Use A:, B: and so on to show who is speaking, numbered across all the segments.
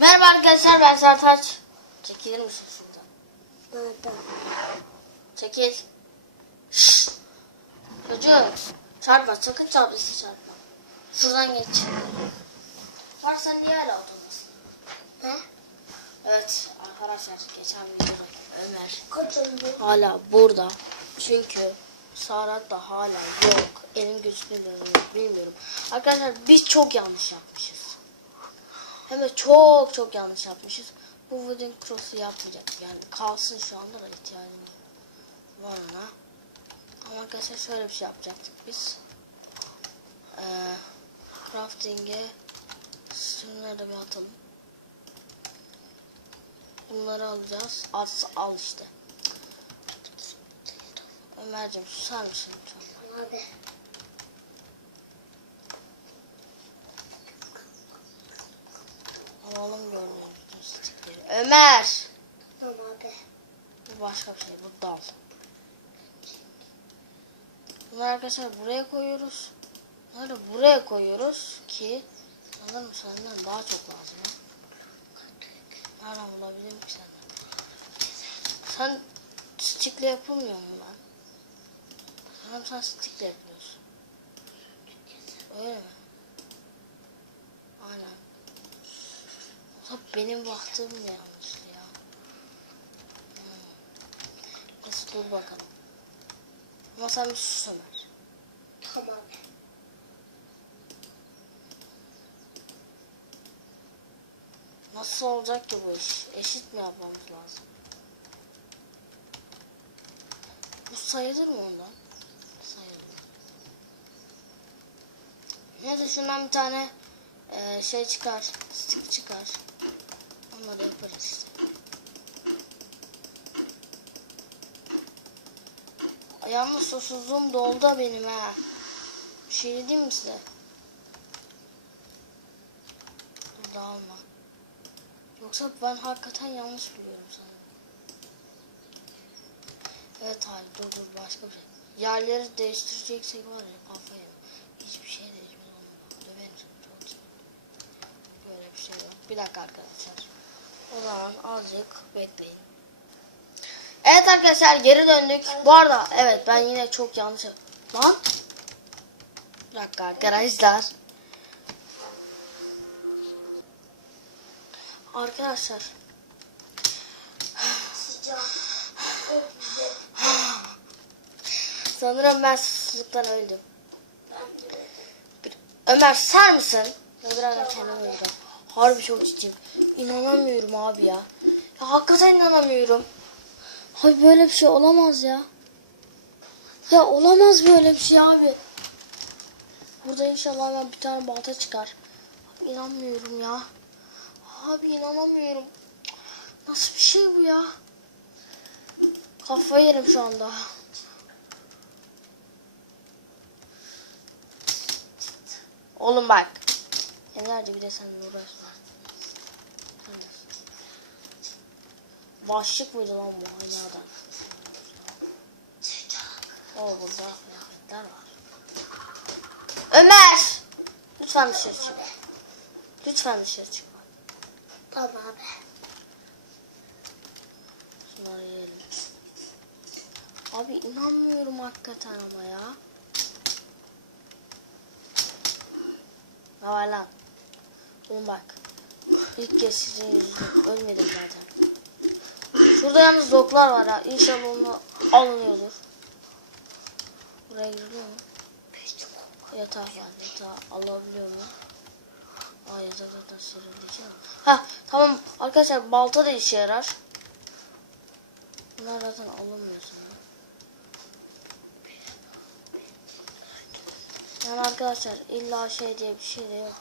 A: Merhaba arkadaşlar ben Sertaç. Çekilir misin şuradan?
B: Nerede?
A: Çekil. Şşş. Çocuğum çarpma sakın çarpmasın çarpma. Şuradan geç. Var sen niye hala oturdasın?
B: Ne?
A: Evet arkadaşlar geçen videoda Ömer
B: Kaçıncı?
A: hala burada. Çünkü Sara da hala yok. Elim gözükmüyor bilmiyorum. Arkadaşlar biz çok yanlış yapmışız. Hem de çok çok yanlış yapmışız. Bu wooden cross'u yapmayacaktık. Yani kalsın şu anda da ihtiyacım var ona. Ama arkadaşlar şöyle bir şey yapacaktık biz. Ee, crafting'e şunları da bir atalım. Bunları alacağız. Al, al işte. Ömerciğim susar mısın lütfen? Alalım görmüyor bütün stikleri. Ömer! Bu başka bir şey. Bu dal. Bunları arkadaşlar buraya koyuyoruz. Bunları buraya koyuyoruz ki sanırım senden daha çok lazım. Ha? Nereden bulabilirim ki senden? Sen stikle yapılmıyor mu lan? Sanırım sen stikle yapıyorsun. Öyle mi? Aynen. Tabii benim baktığım da yanlıştı ya. Neyse dur bakalım. Ama sen bir sus Ömer.
B: Tamam.
A: Nasıl olacak ki bu iş? Eşit mi yapmamız lazım? Bu sayılır mı ondan? Sayılır. Neyse şundan bir tane eee, şey çıkar. Stick çıkar. Onları yaparız. Yalnız susuzluğum doldu benim ha. Bir şey diyeyim mi size? Dur dağılma. Yoksa ben hakikaten yanlış biliyorum sanırım. Evet hayır dur dur başka bir şey. Yerleri değiştireceksek var ya kafayı. Hiçbir şey değişmez. Döverim. Böyle bir şey yok. Bir dakika arkadaşlar. O zaman azıcık bekleyin. Evet arkadaşlar geri döndük. Bu arada evet ben yine çok yanlış Lan. Bir dakika arkadaşlar. Arkadaşlar sanırım ben susuzluktan öldüm. Ömer ser misin? Birazdan kendimi öldüreceğim. Harbi çok ciddiyim. İnanamıyorum abi ya. Ya hakikaten inanamıyorum. Hay böyle bir şey olamaz ya. Ya olamaz böyle bir şey abi. Burada inşallah bir tane balta çıkar. Abi inanmıyorum ya. Abi inanamıyorum. Nasıl bir şey bu ya? Kafayı yerim şu anda. Oğlum bak. Enerji bir de seninle uğraşma. Sen de. Başlık mıydı lan bu haynadan? O burada kıyafetler var. Ömer! Lütfen dışarı çık. Lütfen dışarı çık.
B: Tamam abi.
A: Şunları yiyelim. Abi inanmıyorum hakikaten ama ya. Ne var lan? Oğlum bak. İlk kez sizin yüzünüzden ölmedim zaten. Şurada yalnız doklar var ha. İnşallah onu alınıyordur. Buraya giriliyor mu? Yatağı var. Yatağı alabiliyor mu? Aa yatak zaten ki. Ha tamam arkadaşlar balta da işe yarar. Bunlar zaten alınmıyor sonra. Yani arkadaşlar illa şey diye bir şey de yok.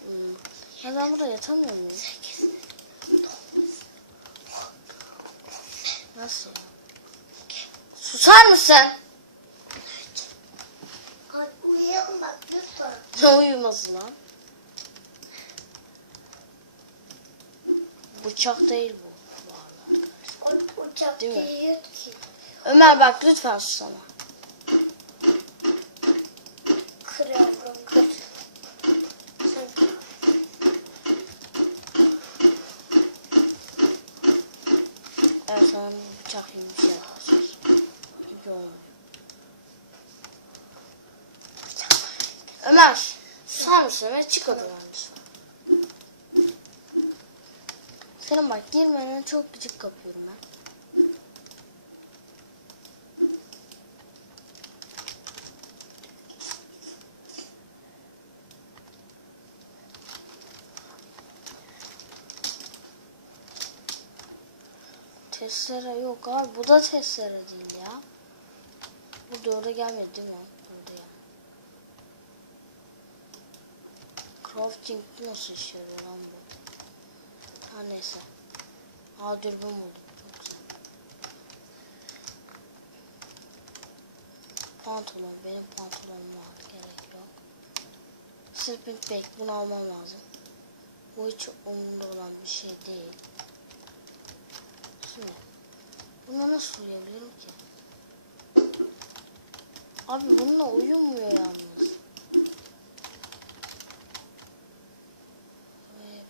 A: Hmm. Ya ben burada yatamıyor muyum? Nasıl? Susar mısın?
B: Abi uyuyalım bak lütfen.
A: Ne uyuması lan? Bıçak değil bu.
B: O uçak
A: Değil mi?
B: değil ki.
A: Ömer bak lütfen susana. Sana bıçak gibi bir. Ömer. Susar mısın ve çık odadan. Senin bak girmeden çok gıcık kapıyorum ben. Testere yok abi. Bu da testere değil ya. Bu dörde gelmedi değil mi? Gel. Crafting nasıl işe lan bu? Ha neyse. Aa dürbün buldum. Çok güzel. Pantolon. Benim pantolonum var. Gerek yok. Sleeping bag. Bunu almam lazım. Bu hiç umurumda olan bir şey değil. Şimdi. Buna nasıl uyuyabilirim ki? Abi bununla uyumuyor yalnız. Ve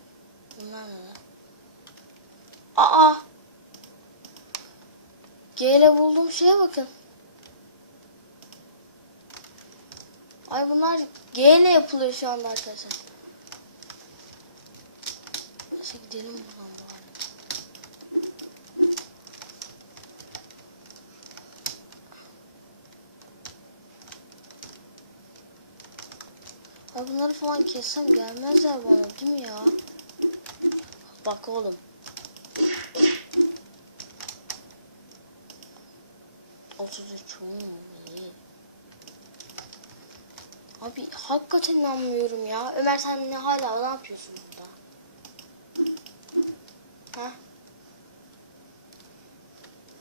A: bunlar ne? Aa! G ile bulduğum şeye bakın. Ay bunlar G ile yapılıyor şu anda arkadaşlar. Neyse gidelim buradan bunları falan kessem gelmezler bana değil mi ya? Bak oğlum. Otuz üç. Abi hakikaten inanmıyorum ya. Ömer sen ne hala ne yapıyorsun burada? Ha?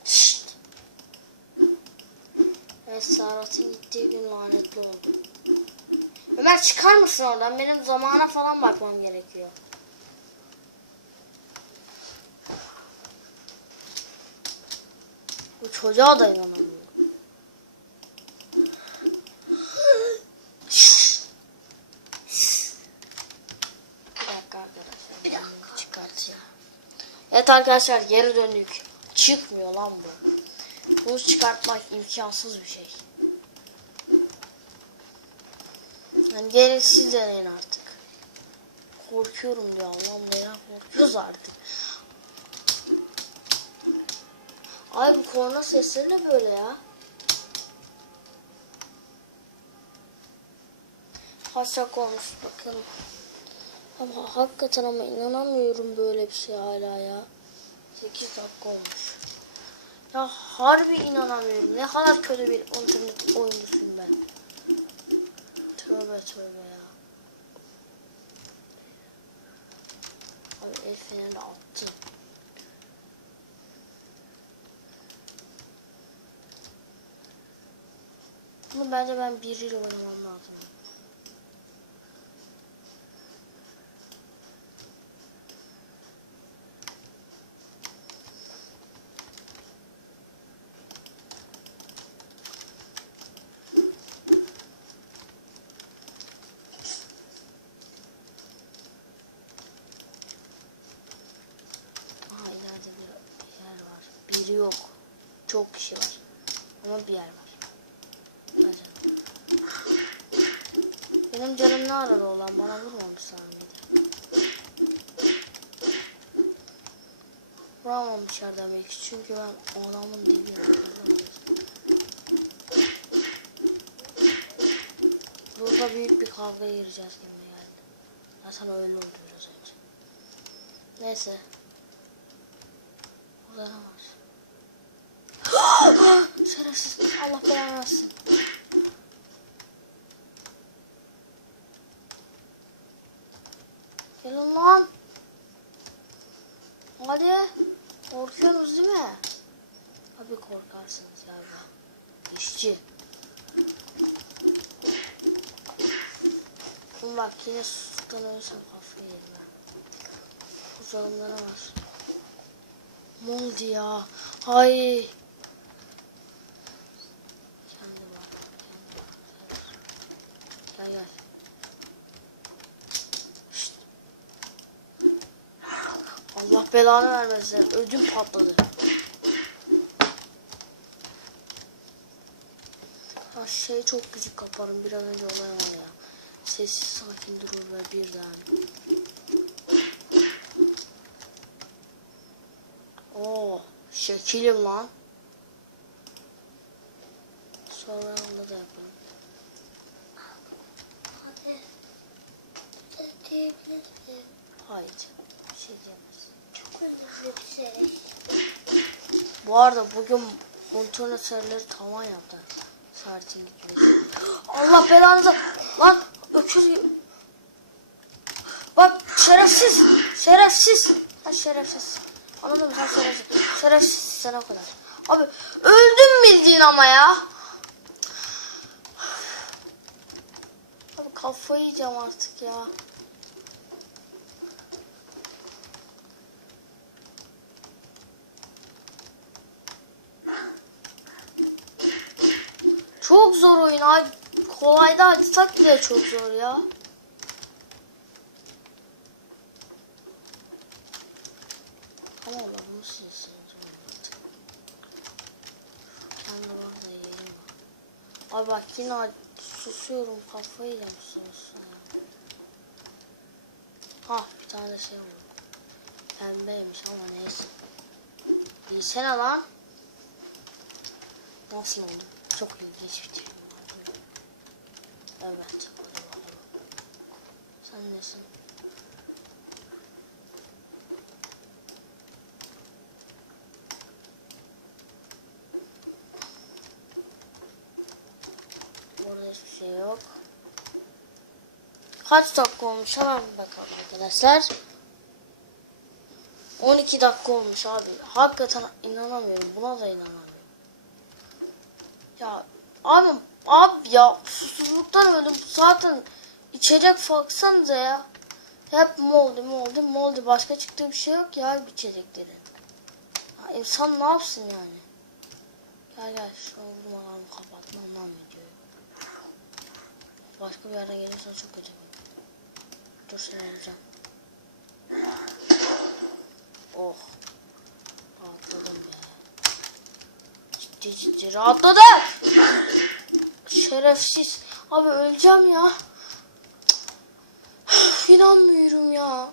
A: Şşt. Evet Serhat'ın gittiği gün lanetli oldu. Ömer çıkar mısın oradan? Benim zamana falan bakmam gerekiyor. Bu çocuğa da inanamıyorum. Bir dakika arkadaşlar. Ben bunu çıkartayım. Evet arkadaşlar geri döndük. Çıkmıyor lan bu. Bunu çıkartmak imkansız bir şey. Yani gelin siz deneyin artık. Korkuyorum ya Allah'ım neden korkuyoruz artık. Ay bu korna sesleri ne böyle ya? Dakika olmuş bakalım. Ama hakikaten ama inanamıyorum böyle bir şey hala ya. 8 dakika olmuş. Ya harbi inanamıyorum. Ne kadar kötü bir oyuncusuyum ben. Tövbe tövbe ya. Abi el fenerini attı. Bunu bence ben biriyle oynamam lazım. Aha ileride bir yer var. Biri yok. Çok kişi var. Ama bir yer var. Hadi. Benim canım ne arar olan bana vurmamışlar mıydı? Vuramamışlar demek ki çünkü ben o adamın dibiyim. Burada büyük bir kavga gireceğiz gibi geldi. Zaten öyle oldu biraz önce. Neyse. Var? Şerefsiz. Allah belanı versin. Gelin lan. Hadi. Korkuyorsunuz değil mi? Abi korkarsınız galiba. İşçi. Oğlum bak yine sustuktan ölürsem kafayı yedim ben. Uzağımda ne var? Moldy ya. Hay. Allah belanı vermesin. Ödüm patladı. Ha şey çok gücü kaparım. Bir an önce olay var ya. Sessiz sakin durur ve birden. Oo, şekilim lan. Sonra onda da
B: yaparım.
A: Hayır. Bir şey diyemez. Bu arada bugün kontrol serileri tavan yaptı. Saat'in gitmesi. Allah belanızı. Lan öküz. Bak şerefsiz. Şerefsiz. Sen şerefsiz. Anladın mı sen şerefsiz. Şerefsiz sen kadar. Abi öldüm bildiğin ama ya. Abi kafayı yiyeceğim artık ya. Çok zor oyun abi. Kolayda açsak bile çok zor ya. Ama bana da yiyeyim. Abi bak yine susuyorum kafayı sus. Ha bir tane de şey oldu. Pembeymiş ama neyse. Bilsene lan. Nasıl oldu? Çok ilginç bir tip. Evet. Sen nesin? Burada hiçbir şey yok. Kaç dakika olmuş hemen bakalım arkadaşlar. 12 dakika olmuş abi. Hakikaten inanamıyorum. Buna da inanamıyorum. Ya abi abi ya susuzluktan öldüm. Zaten içecek baksanıza ya. Hep moldy moldy moldy. Başka çıktığı bir şey yok ya içeceklerin. Ya insan ne yapsın yani? Gel gel şu numaralarımı kapatmam lan videoyu. Başka bir yerden gelirsen çok kötü. Dur seni alacağım. Oh. Rahatladım ya. Ciddi ciddi rahatladım. Şerefsiz. Abi öleceğim ya. Üf, İnanmıyorum ya.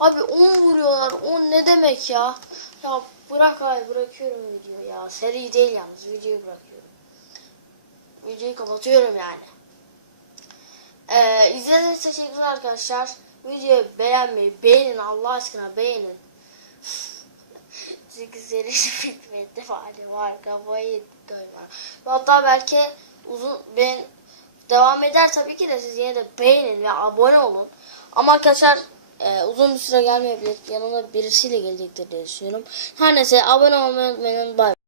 A: Abi 10 vuruyorlar. 10 ne demek ya? Ya bırak abi bırakıyorum videoyu ya. Seri değil yalnız videoyu bırakıyorum. Videoyu kapatıyorum yani. Ee, izlediğiniz için teşekkürler arkadaşlar. Videoyu beğenmeyi, beğenin Allah aşkına beğenin. Çünkü seri bitmedi hali var. Kafayı galiba. Hatta belki uzun ben devam eder tabii ki de siz yine de beğenin ve abone olun. Ama arkadaşlar e, uzun bir süre gelmeyebilir. Yanına birisiyle gelecektir diye düşünüyorum. Her neyse abone olmayı unutmayın. Bye.